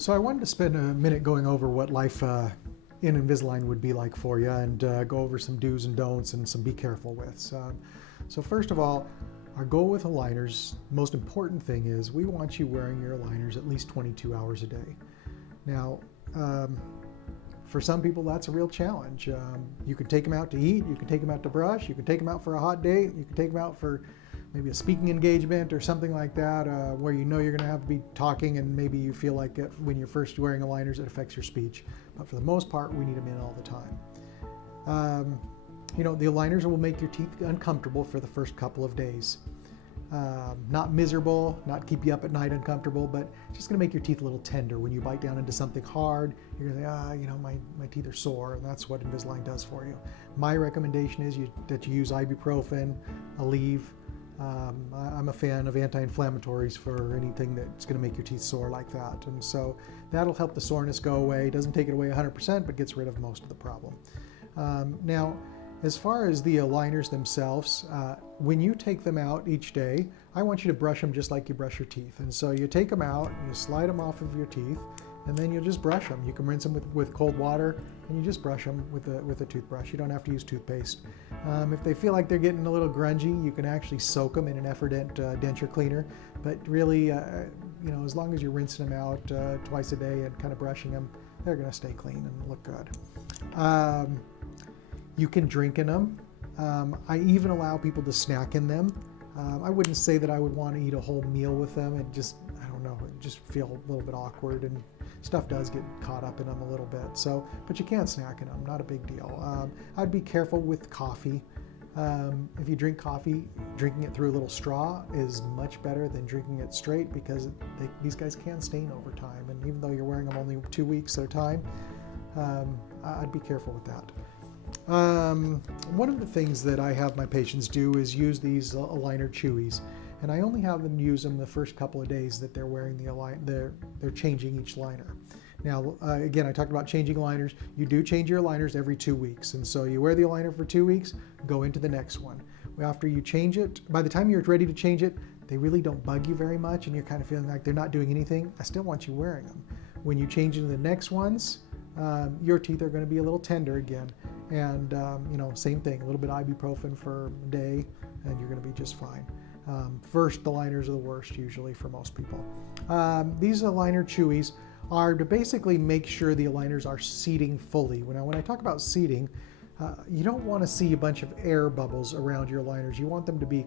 So I wanted to spend a minute going over what life in Invisalign would be like for you, and go over some do's and don'ts and some be careful with. So first of all, our goal with aligners, most important thing is we want you wearing your aligners at least 22 hours a day. Now, for some people that's a real challenge. You can take them out to eat, you can take them out to brush, you can take them out for a hot date, you can take them out for maybe a speaking engagement or something like that, where you know you're going to have to be talking, and maybe you feel like when you're first wearing aligners it affects your speech. But for the most part, we need them in all the time. You know, the aligners will make your teeth uncomfortable for the first couple of days. Not miserable, not keep you up at night uncomfortable, but just going to make your teeth a little tender. When you bite down into something hard, you're going to say, you know, my teeth are sore, and that's what Invisalign does for you. My recommendation is that you use ibuprofen, Aleve. I'm a fan of anti-inflammatories for anything that's going to make your teeth sore like that. And so that'll help the soreness go away. It doesn't take it away 100%, but gets rid of most of the problem. Now, as far as the aligners themselves, when you take them out each day, I want you to brush them just like you brush your teeth. And so you take them out, you slide them off of your teeth, and then you'll just brush them. You can rinse them with cold water, and you just brush them with a toothbrush. You don't have to use toothpaste. If they feel like they're getting a little grungy, you can actually soak them in an Effordent denture cleaner. But really, you know, as long as you're rinsing them out twice a day and kind of brushing them, they're going to stay clean and look good. You can drink in them. I even allow people to snack in them. I wouldn't say that I would want to eat a whole meal with them. It just, I don't know, it just feel a little bit awkward, and stuff does get caught up in them a little bit. So, but you can snack in them, not a big deal. I'd be careful with coffee. If you drink coffee, drinking it through a little straw is much better than drinking it straight, because these guys can stain over time. And even though you're wearing them only 2 weeks at a time, I'd be careful with that. One of the things that I have my patients do is use these aligner chewies, and I only have them use them the first couple of days that they're wearing they're changing each liner. Now, again, I talked about changing aligners. You do change your aligners every 2 weeks, and so you wear the aligner for 2 weeks, go into the next one. After you change it, by the time you're ready to change it, they really don't bug you very much, and you're kind of feeling like they're not doing anything. I still want you wearing them. When you change into the next ones, your teeth are going to be a little tender again. And, you know, same thing, a little bit of ibuprofen for a day, and you're going to be just fine. First, the aligners are the worst usually for most people. These aligner chewies are to basically make sure the aligners are seating fully. When I talk about seating, you don't want to see a bunch of air bubbles around your aligners. You want them to be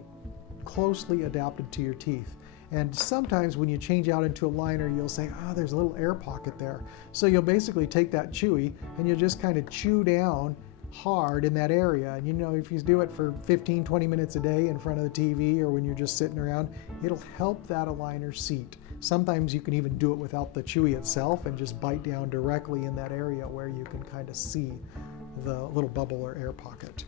closely adapted to your teeth. And sometimes when you change out into a liner, you'll say, there's a little air pocket there. So you'll basically take that chewy and you'll just kind of chew down hard in that area. And you know, if you do it for 15-20 minutes a day in front of the TV, or when you're just sitting around, it'll help that aligner seat. Sometimes you can even do it without the chewy itself and just bite down directly in that area where you can kind of see the little bubble or air pocket.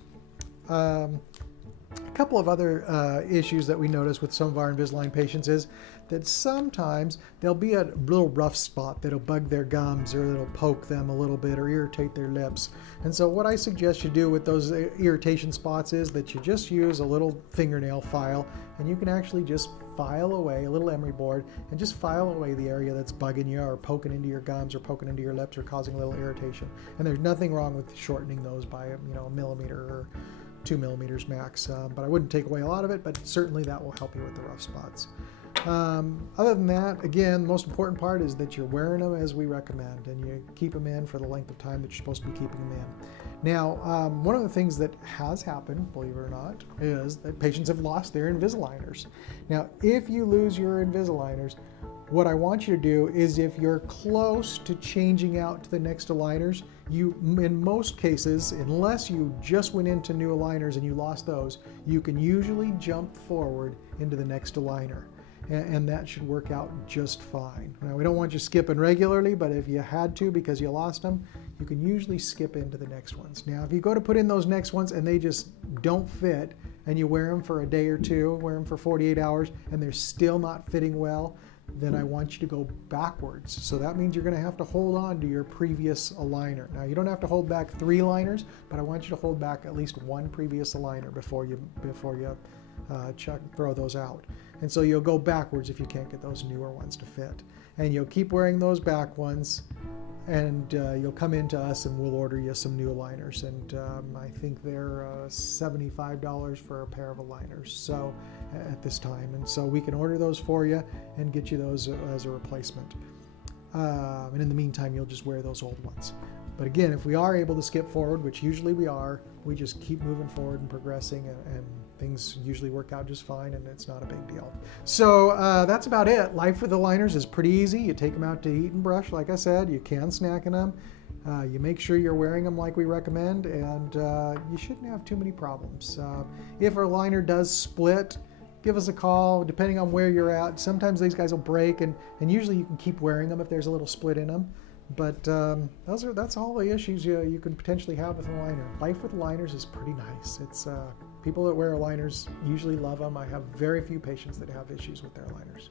A couple of other issues that we notice with some of our Invisalign patients is that sometimes there'll be a little rough spot that'll bug their gums, or it'll poke them a little bit or irritate their lips. And so what I suggest you do with those irritation spots is that you just use a little fingernail file, and you can actually just file away a little emery board and just file away the area that's bugging you or poking into your gums or poking into your lips or causing a little irritation. And there's nothing wrong with shortening those by, you know, a millimeter or 2 millimeters max, but I wouldn't take away a lot of it, but certainly that will help you with the rough spots. Other than that, again, the most important part is that you're wearing them as we recommend, and you keep them in for the length of time that you're supposed to be keeping them in. Now, one of the things that has happened, believe it or not, is that patients have lost their Invisaligners. Now, if you lose your Invisaligners, what I want you to do is, if you're close to changing out to the next aligners, you, in most cases, unless you just went into new aligners and you lost those, you can usually jump forward into the next aligner. And that should work out just fine. Now, we don't want you skipping regularly, but if you had to because you lost them, you can usually skip into the next ones. Now, if you go to put in those next ones and they just don't fit, and you wear them for a day or two, wear them for 48 hours, and they're still not fitting well, then I want you to go backwards. So that means you're going to have to hold on to your previous aligner. Now, you don't have to hold back 3 aligners, but I want you to hold back at least 1 previous aligner before you throw those out. And so you'll go backwards if you can't get those newer ones to fit. and you'll keep wearing those back ones, and you'll come into us and we'll order you some new aligners. And I think they're $75 for a pair of aligners, so at this time. And so we can order those for you and get you those as a replacement. And in the meantime, you'll just wear those old ones. But again, if we are able to skip forward, which usually we are, we just keep moving forward and progressing, and things usually work out just fine, and it's not a big deal. So that's about it. Life with aligners is pretty easy. You take them out to eat and brush, like I said. You can snack in them. You make sure you're wearing them like we recommend, and you shouldn't have too many problems. If our aligner does split, give us a call, depending on where you're at. Sometimes these guys will break, and usually you can keep wearing them if there's a little split in them. But that's all the issues you can potentially have with an aligner. Life with aligners is pretty nice. It's people that wear aligners usually love them. I have very few patients that have issues with their aligners.